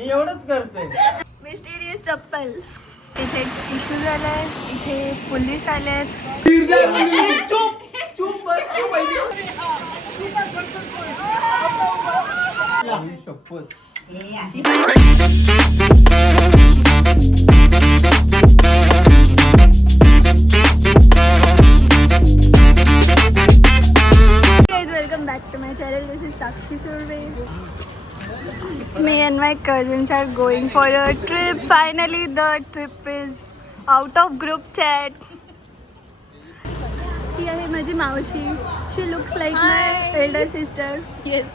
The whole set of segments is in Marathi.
मी एवढंच करतोय. मिस्टेरियस चप्पल. इथे इश्यू झालाय, इथे पोलीस आलेत. चुप बस तू पहिली. शपथ. Welcome back to my channel. This is Sakshi Surve. Me and my cousins are going for a trip. Finally, the trip is out of group chat. ती आहे माझी मावशी. She looks like my elder sister. Yes.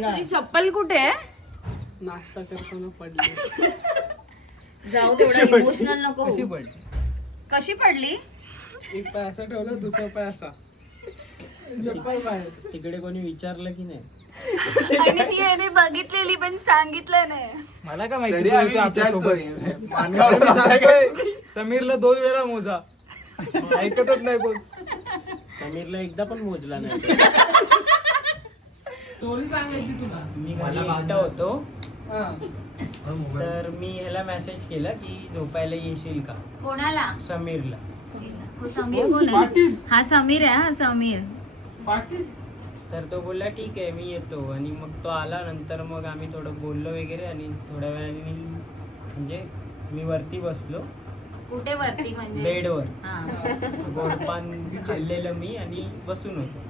तुझी चप्पल कुठे आहे? नाश्ता करताना पडली. जाऊ तेवढा इमोशनल नको. कशी पडली? कशी पडली? एक पाय असा ठेवला, दुसरा पाय असा. चप्पल बाहेर. तिकडे कोणी विचारलं की नाही? आणि ती याने बघितलेली पण सांगितलं नाही. मला काय माहिती समीरला 2 वेळा मोजा, ऐकतच नाही कोण. समीरला एकदा पण मोजला नाही. स्टोरी सांगायची तुला. मी घरी एकटा होतो, हा. तर मी ह्याला मेसेज केला की झोपायला येशील का? कोणाला? समीरला. हो, समीर कोण आहे? पाटील. हा समीर आहे. हा समीर. पाटील. तर तो बोलला ठीक आहे मी येतो. आणि मग तो आला. नंतर मग आम्ही थोडं बोललो वगैरे. आणि थोड्या वेळाने म्हणजे मी वरती बसलो कुठे वरती म्हणजे? बेडवर. हा. गोडपान खाल्लेलं मी आणि बसून होतो.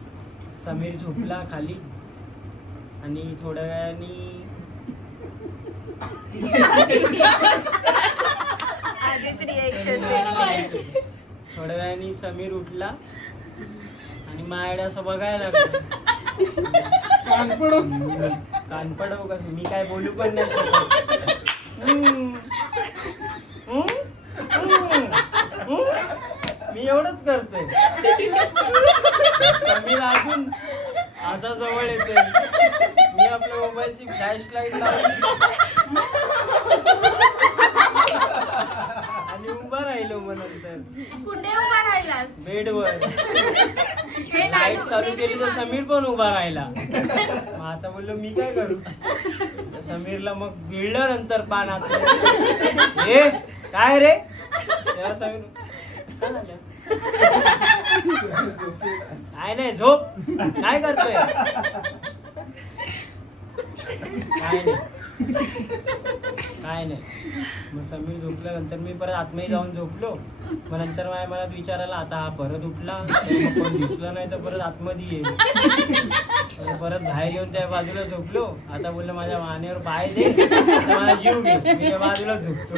समीर झोपला खाली. आणि थोड्या वेळाने आधीच रिएक्शन. थोड्या वेळाने समीर उठला आणि माझ्याकडे असं बघायला लागला. कानपडव कसं मी काय बोलू पण नाही शकत. मी एवढंच करतोय. समीर अजून आजा जवळ येते. मी आपल्या मोबाईलची फ्लॅश लाईट लावली आणि उभा राहिलो. मग नंतर कुठे उभा राहिलास? बेडवर लाईट चालू केली तर समीर पण उभा राहिला. मग आता बोललो मी काय करू. तर समीरला मग गिळलं नंतर पानात. हे काय रे? तेव्हा समीर काय झालं? काय नाही झोप. काय करतोय? काय नाही. मग समीर झोपल्यानंतर मी परत आतमध्ये जाऊन झोपलो. मग नंतर मला विचारायला आता हा परत उठला. मग पण दिसला नाही तर परत आतमध्ये येईल. परत बाहेर येऊन त्या बाजूला झोपलो. आता बोललं माझ्या मानेवर पाय दे, मला जीव घे. मी त्या बाजूला झोपतो.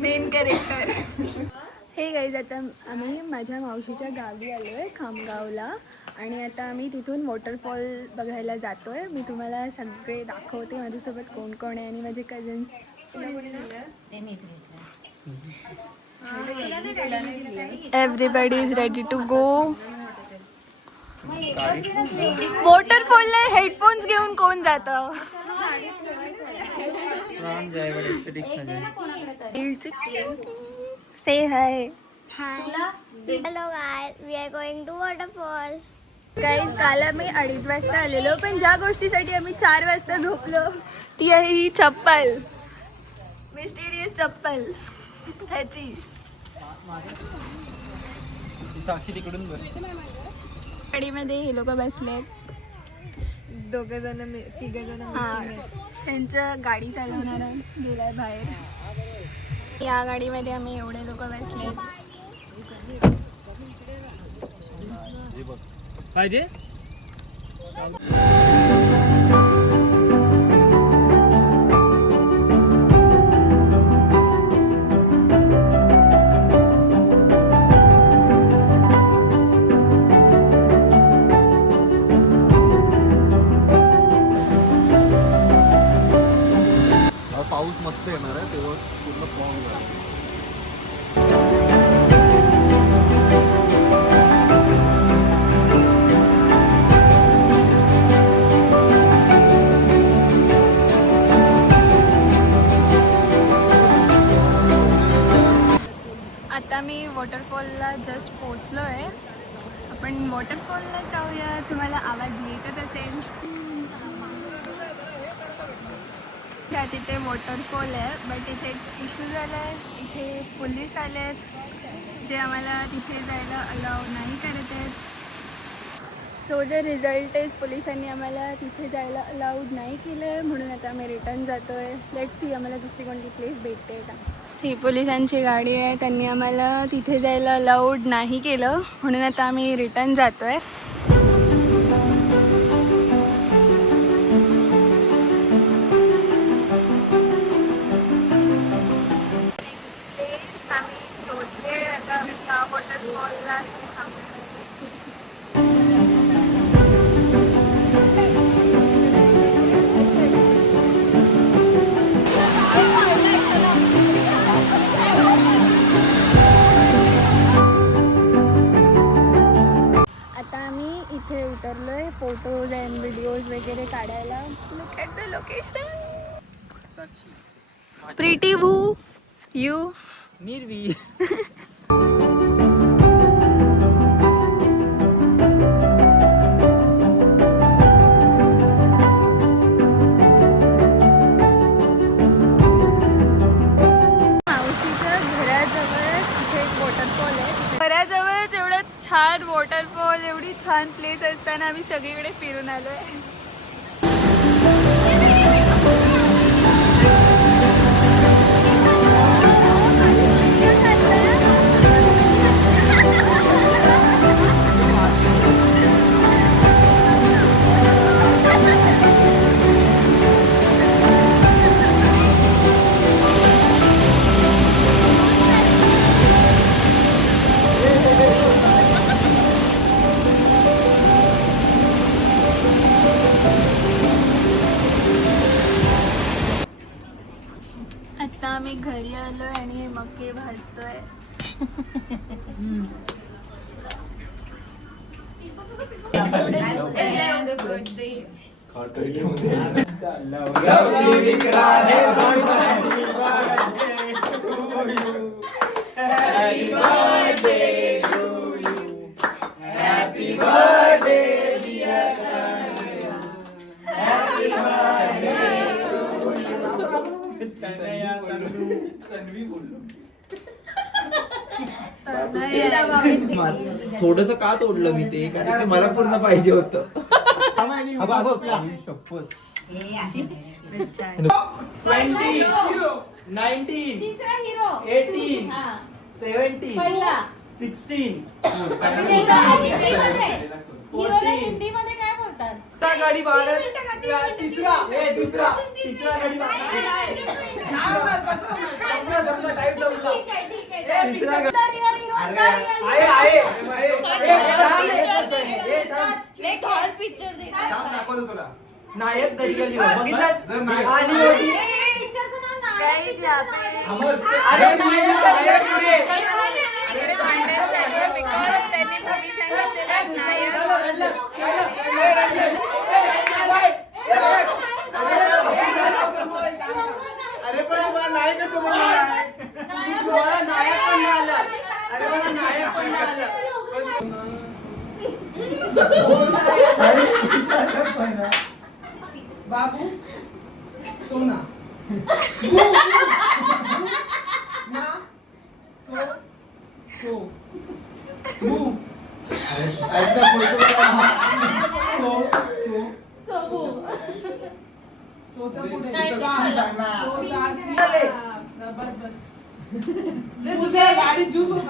Main character. हे गाईज, आता आम्ही माझ्या मावशीच्या गावी आलो आहे, खामगावला. आणि आता आम्ही तिथून वॉटरफॉल बघायला जातो आहे. मी तुम्हाला सगळे दाखवते माझ्यासोबत कोण कोण आहे आणि माझे cousins. Everybody is ready to go. वॉटरफॉलला हेडफोन्स घेऊन कोण जातं? Say hi. Hi. Hello guys, we are going to waterfall. Guys, काल आम्ही 2:30 वाजता आलेलो, पण ज्या गोष्टीसाठी आम्ही 4 वाजता झोपलो ती आहे ही चप्पल. मिस्टेरियस चप्पल ह्याची. साक्षी तिकडून बस. गाडीमध्ये हे लोक बसलेत. 2 जण 3 जण. हा, त्यांचं गाडी चालवणारा गेलाय बाहेर. या गाडीमध्ये आम्ही एवढे लोक बसलेत. पाहिजे पाऊस मस्त येणार आहे तेव्हा पूर्ण फॉर्म आता मी वॉटरफॉलला जस्ट पोचलो आहे. आपण वॉटरफॉलला जाऊया. तुम्हाला आवाज येतच असेल. त्या तिथे वॉटरफॉल आहे, बट इथे एक इश्यू झाला आहे. इथे पोलीस आले आहेत जे आम्हाला तिथे जायला अलाव नाही करत आहेत. सो जे रिझल्ट आहे, पोलिसांनी आम्हाला तिथे जायला अलाउड नाही केलं आहे, म्हणून आता आम्ही रिटर्न जातो आहे. लेट्स सी आम्हाला दुसरी कोणती प्लेस भेटते का. ही पोलिसांची गाडी आहे, त्यांनी आम्हाला तिथे जायला अलाउड नाही केलं, म्हणून आता आम्ही रिटर्न जातो आहे. इथे उतरलोय फोटोज अँड व्हिडिओज वगैरे काढायला. Look at the location. Pretty वू यू निर्वी. मावशीच्या घराजवळच इथे एक वॉटरफॉल आहे. घराजवळच एवढं छान वॉटरफॉल, एवढी छान प्लेस असताना आम्ही सगळीकडे फिरून आलोय. आता आम्ही घरी आलोय आणि हे मके भाजतोय. थोडस का तोडलं मी ते, कारण ते मला पूर्ण पाहिजे होतं. 20, 19, 14, काय बोलतात गाडी भारत तिसरा गाडी नायक दरियाली बघितलं. अरे पण नायक कसं नायक पण नाही आला. अरे मला नायक पण नाही आला. बाबू सोना ना सो सो मू सोचा पुढे तुझ्या गाडीत ज्यूस होता.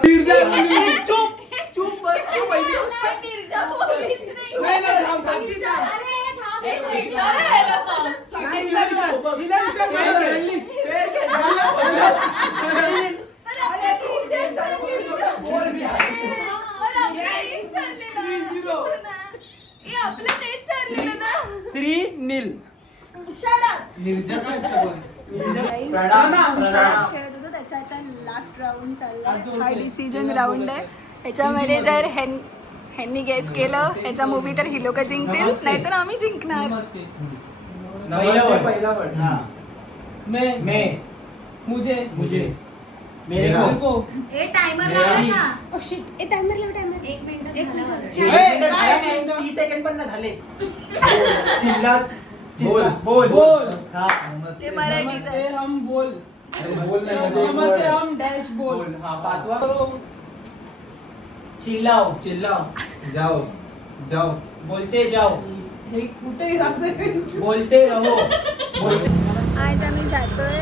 चुप बस तू पहिली गोष्ट. नाही थांब साक्षीचा निर्जा काय असतं पण? खेळत होतो त्याचा आता लास्ट राऊंड चाललाय. हा डिसिजन राऊंड आहे. ह्याच्यामध्ये जर ह्यांनी गेस केलं ह्याचा मूवी तर ही लोक जिंकतील, नाहीतर आम्ही जिंकणार. पहिला वर्ड. मैं मुझे मेरे मेरा. को. ए टाइमर मेरा. लावा ना. ए टाइमर लाव टाइमर. 1 मिनिट झाला माझा. 30 सेकंड पण ना झाले. चिल्ला बोल. बोल बोल. हा. ते मराठीचं नमस्ते आहे. हम बोल. बोल नाही मध्ये बोल नमस्ते आहे. हम डॅश बोल. बोल. हा पाचवा. चिल्लाओ चिल्लाओ. जाओ जाओ. बोलते जाओ. हे कुठेही जाते. बोलते रहो. बोलते. आज आम्ही जातोय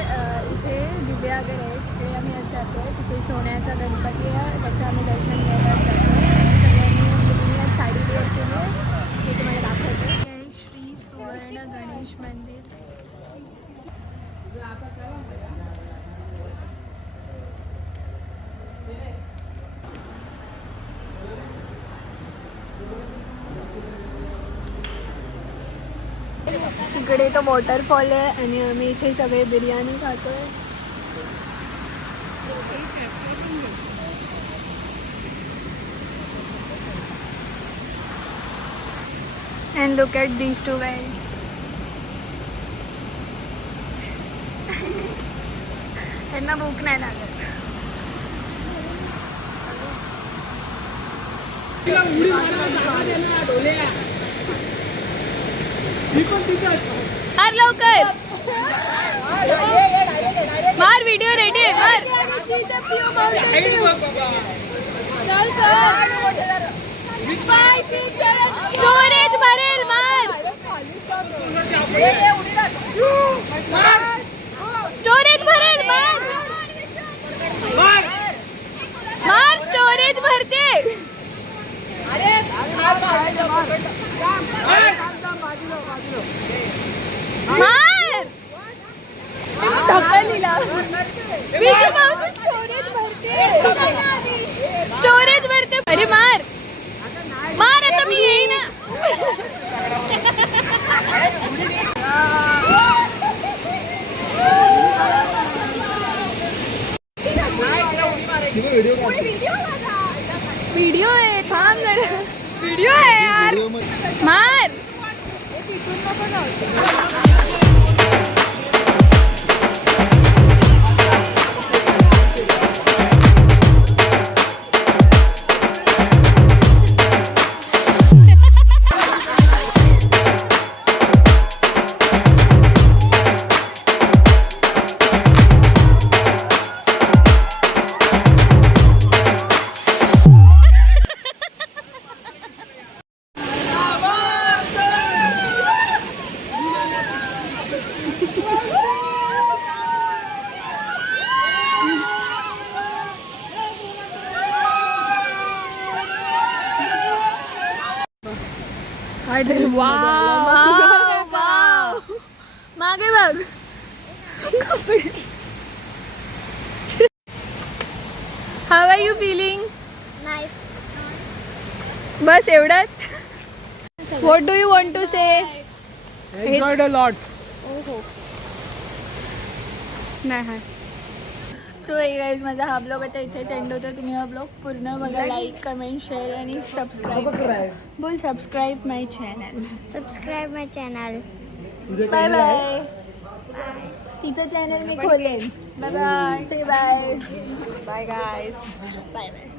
इथे दिव्यागर आहे तिथे आम्ही आज जातोय तिथे सोन्याचा गणपती आहे त्याचं आम्ही दर्शन घ्यायला जातोय सगळ्यांनी मुलींना साडी वेअर केली आहे मी तुम्हाला दाखवते जय श्री सुवर्ण गणेश मंदिर. तिकडे तो वॉटरफॉल आहे आणि आम्ही इथे सगळे बिर्याणी खातोय. And look at these two guys. त्यांना भूक नाही लागत. मार लवकर मार व्हिडिओ रेडी आहे मार. स्टोरेज भरेल मार. स्टोरेज भरेल मार. मार स्टोरेज भरते. मार ढकललीला. विजू भाऊ स्टोरेज भरते. स्टोरेज भरते. अरे मार मार आता मी येईन ना. व्हिडिओ आहे थांब जरा. व्हिडिओ आहे यार. मार तिथून नको जाऊ. मागे बघ. How are you feeling? Nice. बस एवढंच. What do you want to say? Enjoyed a lot. नाही हा. सो हे गाईज माझा हा ब्लॉग आता इथेच एंड होतो. तुम्ही हा ब्लॉग पूर्ण बघा. लाईक कमेंट शेअर आणि सबस्क्राईब बोल. Subscribe my channel. Subscribe my channel. Bye bye. तिचं चॅनल मी खोलेन. Bye bye. Say bye. Bye guys. Bye bye.